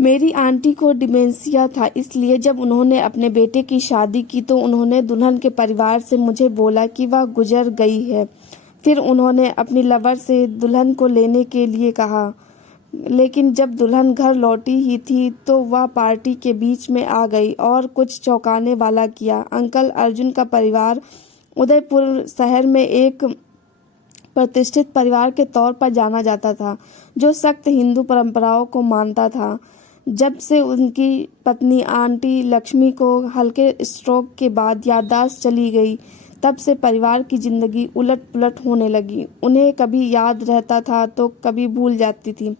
मेरी आंटी को डिमेंशिया था, इसलिए जब उन्होंने अपने बेटे की शादी की तो उन्होंने दुल्हन के परिवार से मुझे बोला कि वह गुजर गई है। फिर उन्होंने अपनी लवर से दुल्हन को लेने के लिए कहा, लेकिन जब दुल्हन घर लौटी ही थी तो वह पार्टी के बीच में आ गई और कुछ चौंकाने वाला किया। अंकल अर्जुन का परिवार उदयपुर शहर में एक प्रतिष्ठित परिवार के तौर पर जाना जाता था, जो सख्त हिंदू परंपराओं को मानता था। जब से उनकी पत्नी आंटी लक्ष्मी को हल्के स्ट्रोक के बाद याददाश्त चली गई, तब से परिवार की जिंदगी उलट-पुलट होने लगी। उन्हें कभी याद रहता था तो कभी भूल जाती थी।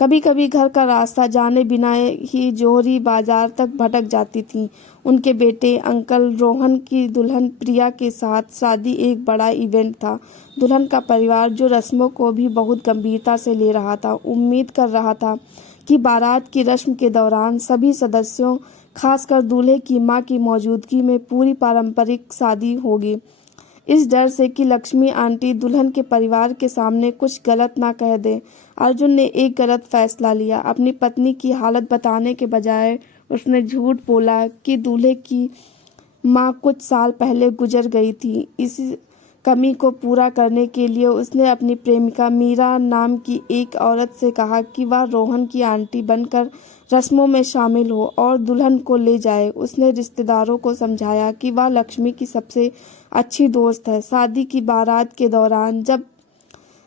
कभी-कभी घर का रास्ता जाने बिना ही जोहरी बाजार तक भटक जाती थीं। उनके बेटे अंकल रोहन की दुल्हन प्रिया के साथ शादी एक बड़ा इवेंट था। दुल्हन का परिवार, जो रस्मों को भी बहुत गंभीरता से ले रहा था, उम्मीद कर रहा था कि बारात की रस्म के दौरान सभी सदस्यों, खासकर दूल्हे की मां की मौजूदगी में पूरी पारंपरिक शादी होगी। इस डर से कि लक्ष्मी आंटी दुल्हन के परिवार के सामने कुछ गलत ना कह दे, अर्जुन ने एक गलत फैसला लिया। अपनी पत्नी की हालत बताने के बजाय उसने झूठ बोला कि दूल्हे की मां कुछ साल पहले गुजर गई थी। इस कमी को पूरा करने के लिए उसने अपनी प्रेमिका मीरा नाम की एक औरत से कहा कि वह रोहन की आंटी बनकर रस्मों में शामिल हो और दुल्हन को ले जाए। उसने रिश्तेदारों को समझाया कि वह लक्ष्मी की सबसे अच्छी दोस्त है। शादी की बारात के दौरान जब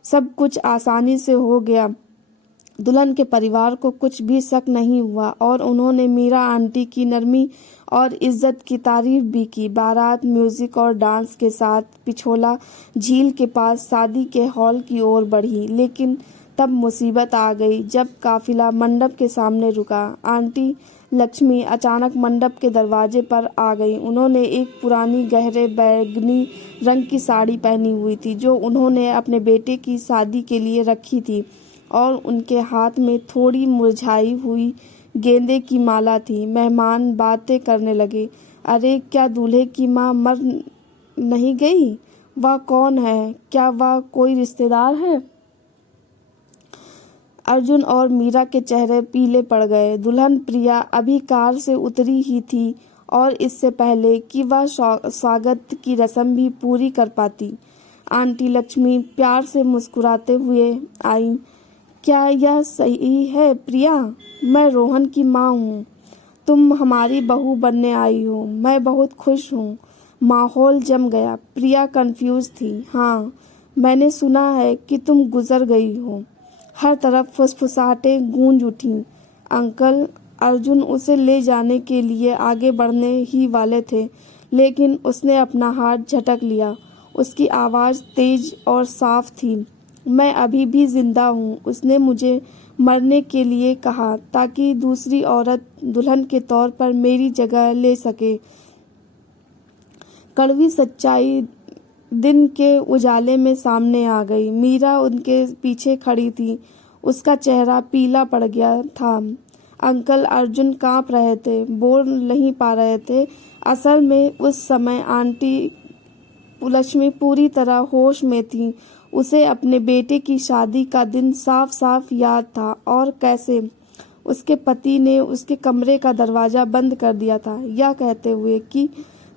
सब कुछ आसानी से हो गया, दुल्हन के परिवार को कुछ भी शक नहीं हुआ और उन्होंने मीरा आंटी की नरमी और इज्जत की तारीफ भी की। बारात म्यूजिक और डांस के साथ पिछोला झील के पास शादी के हॉल की ओर बढ़ी, लेकिन तब मुसीबत आ गई। जब काफिला मंडप के सामने रुका, आंटी लक्ष्मी अचानक मंडप के दरवाजे पर आ गई। उन्होंने एक पुरानी गहरे बैंगनी रंग की साड़ी पहनी हुई थी, जो उन्होंने अपने बेटे की शादी के लिए रखी थी, और उनके हाथ में थोड़ी मुरझाई हुई गेंदे की माला थी। मेहमान बातें करने लगे। अरे, क्या दूल्हे की माँ मर नहीं गई? वह कौन है? क्या वह कोई रिश्तेदार है? अर्जुन और मीरा के चेहरे पीले पड़ गए। दुल्हन प्रिया अभी कार से उतरी ही थी और इससे पहले कि वह स्वागत की रस्म भी पूरी कर पाती, आंटी लक्ष्मी प्यार से मुस्कुराते हुए आई। क्या यह सही है प्रिया? मैं रोहन की माँ हूँ। तुम हमारी बहू बनने आई हो। मैं बहुत खुश हूँ। माहौल जम गया। प्रिया कंफ्यूज थी। हाँ, मैंने सुना है कि तुम गुजर गई हो। हर तरफ फुसफुसाहटें गूंज उठीं। अंकल अर्जुन उसे ले जाने के लिए आगे बढ़ने ही वाले थे, लेकिन उसने अपना हाथ झटक लिया। उसकी आवाज़ तेज और साफ थी। मैं अभी भी जिंदा हूँ। उसने मुझे मरने के लिए कहा ताकि दूसरी औरत दुल्हन के तौर पर मेरी जगह ले सके। कड़वी सच्चाई दिन के उजाले में सामने आ गई। मीरा उनके पीछे खड़ी थी। उसका चेहरा पीला पड़ गया था। अंकल अर्जुन कांप रहे थे, बोल नहीं पा रहे थे। असल में उस समय आंटी लक्ष्मी पूरी तरह होश में थी। उसे अपने बेटे की शादी का दिन साफ साफ याद था, और कैसे उसके पति ने उसके कमरे का दरवाज़ा बंद कर दिया था, यह कहते हुए कि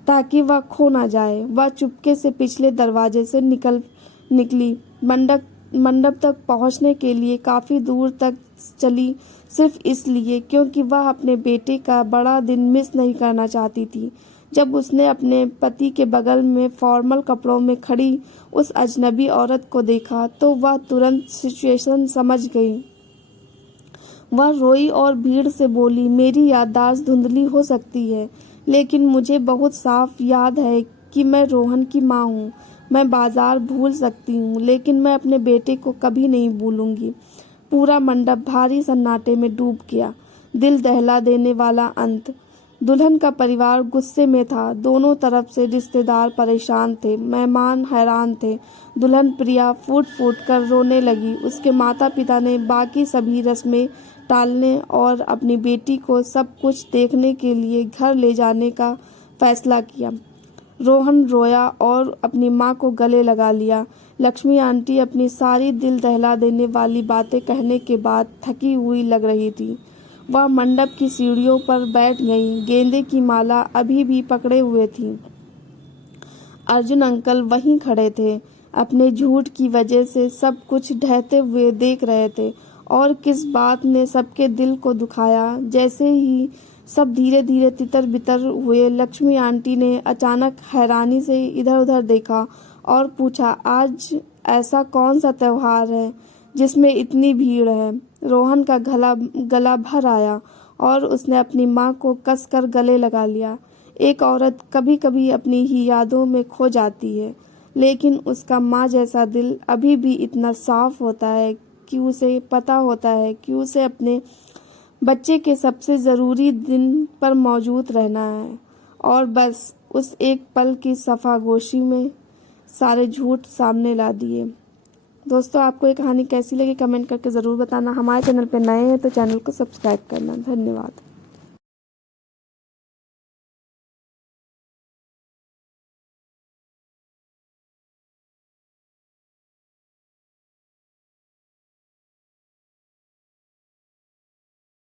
ताकि वह खो ना जाए। वह चुपके से पिछले दरवाजे से निकली। मंडप तक पहुंचने के लिए काफ़ी दूर तक चली, सिर्फ इसलिए क्योंकि वह अपने बेटे का बड़ा दिन मिस नहीं करना चाहती थी। जब उसने अपने पति के बगल में फॉर्मल कपड़ों में खड़ी उस अजनबी औरत को देखा तो वह तुरंत सिचुएशन समझ गई। वह रोई और भीड़ से बोली, मेरी याददाश्त धुंधली हो सकती है, लेकिन मुझे बहुत साफ याद है कि मैं रोहन की माँ हूँ। मैं बाजार भूल सकती हूँ, लेकिन मैं अपने बेटे को कभी नहीं भूलूंगी। पूरा मंडप भारी सन्नाटे में डूब गया। दिल दहला देने वाला अंत। दुल्हन का परिवार गुस्से में था। दोनों तरफ से रिश्तेदार परेशान थे, मेहमान हैरान थे। दुल्हन प्रिया फूट फूट कर रोने लगी। उसके माता पिता ने बाकी सभी रस्में टालने और अपनी बेटी को सब कुछ देखने के लिए घर ले जाने का फैसला किया। रोहन रोया और अपनी माँ को गले लगा लिया। लक्ष्मी आंटी अपनी सारी दिल दहला देने वाली बातें कहने के बाद थकी हुई लग रही थी। वह मंडप की सीढ़ियों पर बैठ गई। गेंदे की माला अभी भी पकड़े हुए थी। अर्जुन अंकल वहीं खड़े थे, अपने झूठ की वजह से सब कुछ ढहते हुए देख रहे थे। और किस बात ने सबके दिल को दुखाया। जैसे ही सब धीरे धीरे तितर बितर हुए, लक्ष्मी आंटी ने अचानक हैरानी से इधर उधर देखा और पूछा, आज ऐसा कौन सा त्योहार है जिसमें इतनी भीड़ है? रोहन का गला भर आया और उसने अपनी माँ को कसकर गले लगा लिया। एक औरत कभी कभी अपनी ही यादों में खो जाती है, लेकिन उसका माँ जैसा दिल अभी भी इतना साफ होता है कि उसे पता होता है कि उसे अपने बच्चे के सबसे ज़रूरी दिन पर मौजूद रहना है। और बस उस एक पल की सफ़ागोशी में सारे झूठ सामने ला दिए। दोस्तों, आपको ये कहानी कैसी लगी कमेंट करके ज़रूर बताना। हमारे चैनल पर नए हैं तो चैनल को सब्सक्राइब करना। धन्यवाद।